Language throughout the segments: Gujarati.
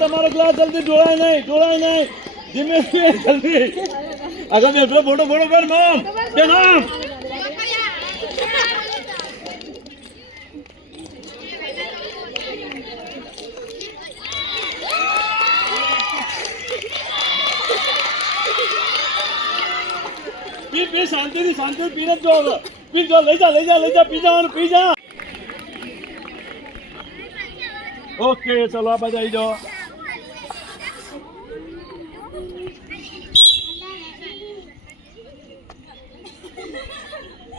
તમારો ગ્લાસ જલ્દી ઢોળાય નહીં ધીમે જલ્દી આગળ બેઠો ફોટો કર નામ કે નામ પી શાંતિ પીને જો પી જો લઈ જા પી જા ઓકે ચલો આ બાજુ આવી જાઓ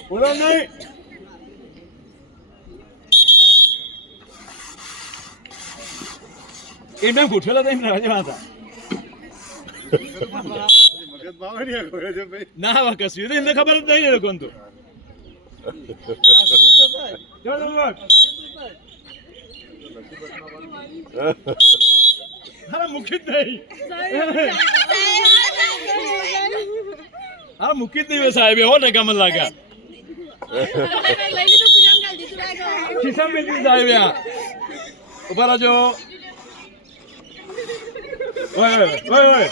બોલો નહીં એમને ગોઠવેલા હતા એમને રાજમાં હતા ના હવે કશું એમને ખબર જ નહીં લોકોને તો મૂકી જ નહીં મૂકી જ નહીં સાહેબ એવો ટકા મને લાગે ખિસ્સા મેં સાહેબ ઉભા રહેજો ઓય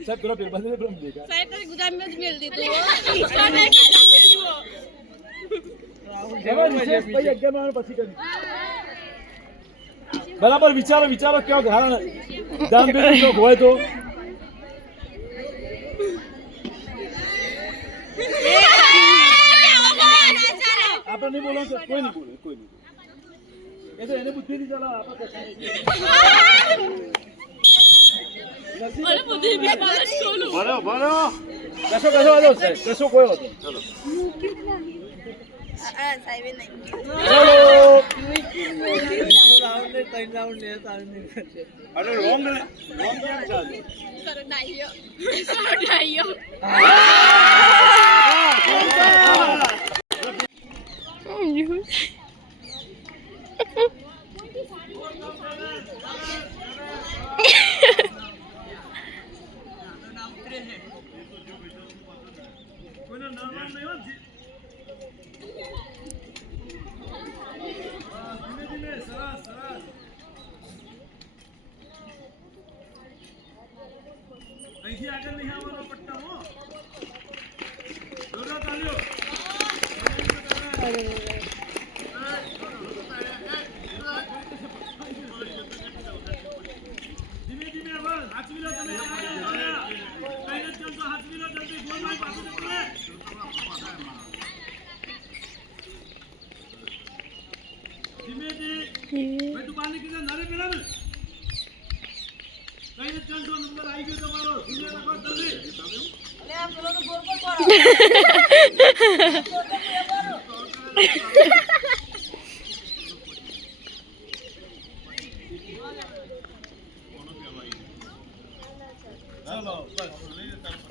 साहब पूरा पेपर से प्रॉब्लम देगा साहब तो गुदाम में मिल दी तो सोने का मिल दियो भाई अग्गे मारो પછી કરી બરાબર વિચારો કેવો ઘાણ દામ બેન જો હોય તો આપણે નહીં બોલો કોઈ નહીં એ તો એને બુદ્ધિ નહીં ચાલો આપણે અરે બુદ્ધિ બી પાસ કોલો બરો કશો વાળો છે કશો કોઈ હતો ચલો સાહેબ નહીં ચલો રાઉન્ડ ને અરે રોંગ કેમ ચાલે સર નાઈયો અહીંથી આગળ નહીં આવવાનો પટ્ટા હો જોરદાર તાળીઓ ધીમે અવલ હાચવી લો તમે કઈને ચાલતો હાચવી લો જલ્દી ગોલ માં પાછું જતો ધીમે ભાઈ તું પાણી કીધા નારે પેલા ને કઈને ચાલતો નંબર આવી ગયો તમારો ધીમે રાખો જલ્દી અલે આ પેલો તો ગોલ પર પડો હેલો બસ લઈ લે